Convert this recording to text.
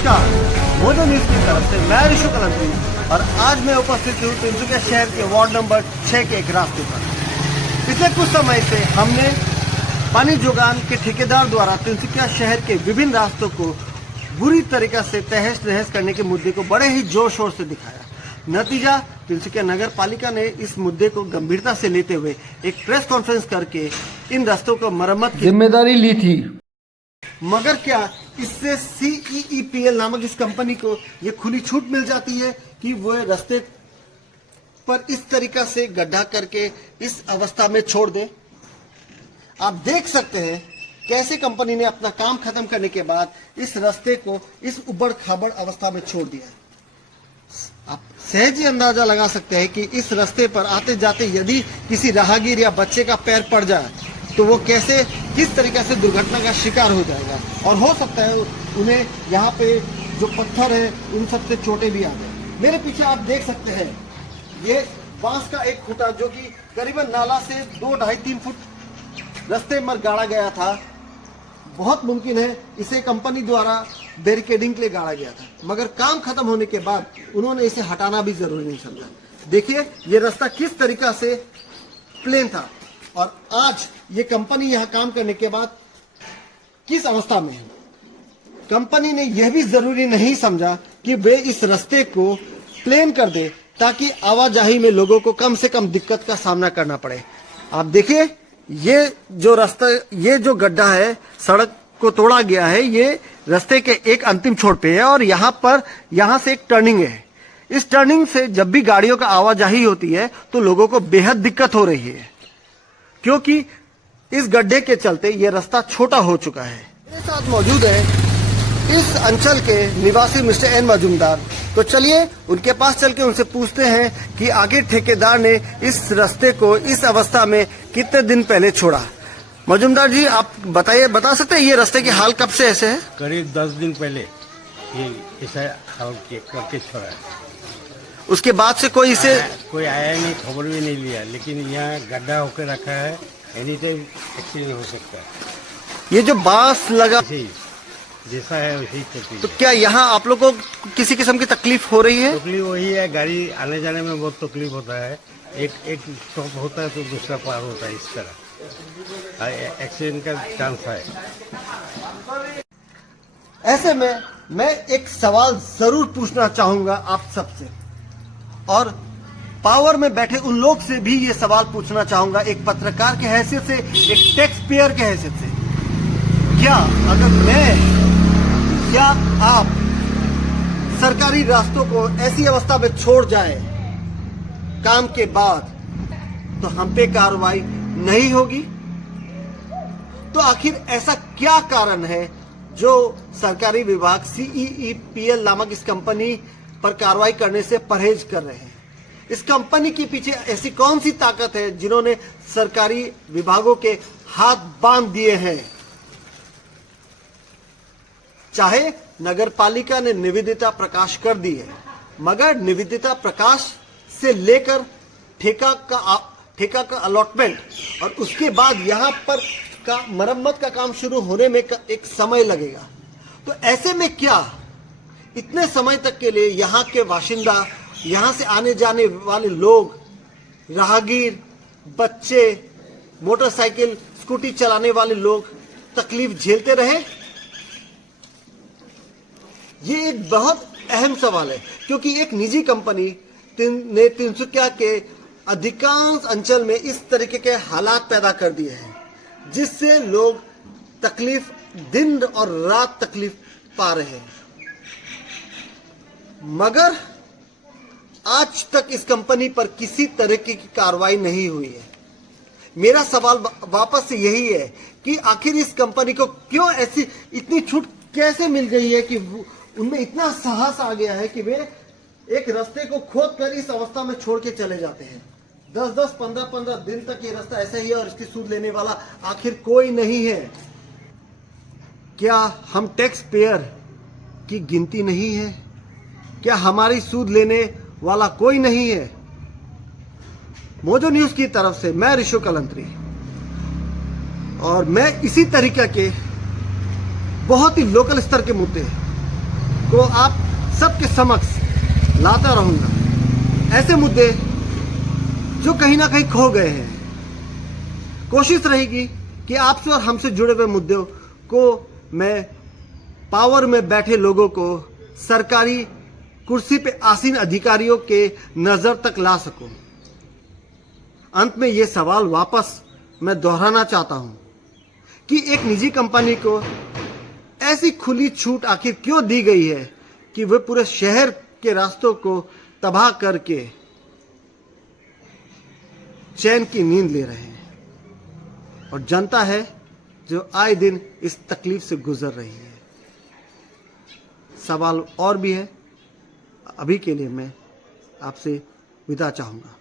नमस्कार, mojo news की तरफ से मैं ऋषु कलंत्री और आज मैं उपस्थित हूँ तिनसुकिया शहर के वार्ड नंबर 6 के एक रास्ते पर। पिछले कुछ समय से हमने पानी जोगान के ठेकेदार द्वारा तिनसुकिया शहर के विभिन्न रास्तों को बुरी तरीके से तहस नहस करने के मुद्दे को बड़े ही जोर शोर से दिखाया। नतीजा, तिनसुकिया नगर पालिका ने इस मुद्दे को गंभीरता से लेते हुए एक प्रेस कॉन्फ्रेंस करके इन रास्तों को मरम्मत की जिम्मेदारी ली थी। मगर क्या इससे CEEPL नामक इस कंपनी को ये खुली छूट मिल जाती है कि वो रास्ते पर इस तरीका से गड्ढा करके इस अवस्था में छोड़ दे? आप देख सकते हैं कैसे कंपनी ने अपना काम खत्म करने के बाद इस रास्ते को इस उबड़ खाबड़ अवस्था में छोड़ दिया। आप सहज ही अंदाजा लगा सकते हैं कि इस रास्ते पर आते जाते यदि किसी राहगीर या बच्चे का पैर पड़ जाए तो वो किस तरीके से दुर्घटना का शिकार हो जाएगा और हो सकता है उन्हें यहाँ पे जो पत्थर है उन सबसे चोटें भी आ जाए। मेरे पीछे आप देख सकते हैं ये बांस का एक खूंटा जो कि करीबन नाला से 2-2.5-3 फुट रास्ते में गाड़ा गया था। बहुत मुमकिन है इसे कंपनी द्वारा बैरिकेडिंग के लिए गाड़ा गया था, मगर काम खत्म होने के बाद उन्होंने इसे हटाना भी जरूरी नहीं समझा। देखिए ये रास्ता किस तरीका से प्लेन था और आज ये कंपनी यहाँ काम करने के बाद किस अवस्था में है। कंपनी ने यह भी जरूरी नहीं समझा कि वे इस रास्ते को प्लेन कर दे ताकि आवाजाही में लोगों को कम से कम दिक्कत का सामना करना पड़े। आप देखिए ये जो रास्ता, ये जो गड्ढा है, सड़क को तोड़ा गया है, ये रास्ते के एक अंतिम छोर पे है और यहाँ से एक टर्निंग है। इस टर्निंग से जब भी गाड़ियों का आवाजाही होती है तो लोगों को बेहद दिक्कत हो रही है, क्योंकि इस गड्ढे के चलते ये रास्ता छोटा हो चुका है। मेरे साथ मौजूद है इस अंचल के निवासी मिस्टर एन मजूमदार। तो चलिए उनके पास चल के उनसे पूछते हैं कि आगे ठेकेदार ने इस रास्ते को इस अवस्था में कितने दिन पहले छोड़ा। मजूमदार जी, आप बता सकते हैं ये रास्ते की हाल कब से ऐसे है? करीब 10 दिन पहले ये ऐसा हाल करके छोड़ा है। उसके बाद से कोई कोई आया नहीं, खबर भी नहीं लिया, लेकिन यहाँ गड्ढा होकर रखा है, एनी टाइम एक्सीडेंट हो सकता है। ये जो बांस लगा जैसा है वैसे ही। तो क्या यहाँ आप लोग को किसी किस्म की तकलीफ हो रही है? तकलीफ वही है, गाड़ी आने जाने में बहुत तकलीफ होता है। एक स्टॉप होता है तो दूसरा पार होता है, इस तरह एक्सीडेंट का चांस है। ऐसे में मैं एक सवाल जरूर पूछना चाहूंगा आप सबसे और पावर में बैठे उन लोग से भी ये सवाल पूछना चाहूंगा, एक पत्रकार के हैसियत से, एक टैक्स पेयर के हैसियत से। क्या अगर मैं या आप सरकारी रास्तों को ऐसी अवस्था में छोड़ जाए काम के बाद तो हम पे कार्रवाई नहीं होगी? तो आखिर ऐसा क्या कारण है जो सरकारी विभाग CEEPL नामक इस कंपनी पर कार्रवाई करने से परहेज कर रहे हैं? इस कंपनी के पीछे ऐसी कौन सी ताकत है जिन्होंने सरकारी विभागों के हाथ बांध दिए हैं? चाहे नगर पालिका ने निविदिता प्रकाश कर दी है, मगर निविदिता प्रकाश से लेकर ठेका का अलॉटमेंट और उसके बाद यहाँ पर का मरम्मत का काम शुरू होने में एक समय लगेगा। तो ऐसे में क्या इतने समय तक के लिए यहाँ के बाशिंदा, यहाँ से आने जाने वाले लोग, राहगीर, बच्चे, मोटरसाइकिल, स्कूटी चलाने वाले लोग तकलीफ झेलते रहे? ये एक बहुत अहम सवाल है, क्योंकि एक निजी कंपनी ने तिनसुकिया के अधिकांश अंचल में इस तरीके के हालात पैदा कर दिए हैं जिससे लोग तकलीफ, दिन और रात तकलीफ पा रहे हैं। मगर आज तक इस कंपनी पर किसी तरह की कार्रवाई नहीं हुई है। मेरा सवाल वापस से यही है कि आखिर इस कंपनी को क्यों ऐसी इतनी छूट कैसे मिल गई है कि उनमें इतना साहस आ गया है कि वे एक रास्ते को खोद कर इस अवस्था में छोड़ के चले जाते हैं। 10-10, 15-15 दिन तक ये रास्ता ऐसा ही है और इसकी सूद लेने वाला आखिर कोई नहीं है। क्या हम टैक्स पेयर की गिनती नहीं है? क्या हमारी सूद लेने वाला कोई नहीं है? मोजो न्यूज की तरफ से मैं ऋषु कलंत्री और मैं इसी तरीके के बहुत ही लोकल स्तर के मुद्दे को आप सबके समक्ष लाता रहूंगा। ऐसे मुद्दे जो कहीं ना कहीं खो गए हैं, कोशिश रहेगी कि आपसे और हमसे जुड़े हुए मुद्दों को मैं पावर में बैठे लोगों को, सरकारी कुर्सी पे आसीन अधिकारियों के नजर तक ला सकूं। अंत में ये सवाल वापस मैं दोहराना चाहता हूं कि एक निजी कंपनी को ऐसी खुली छूट आखिर क्यों दी गई है कि वे पूरे शहर के रास्तों को तबाह करके चैन की नींद ले रहे हैं, और जनता है जो आए दिन इस तकलीफ से गुजर रही है। सवाल और भी है, अभी के लिए मैं आपसे विदा चाहूंगा।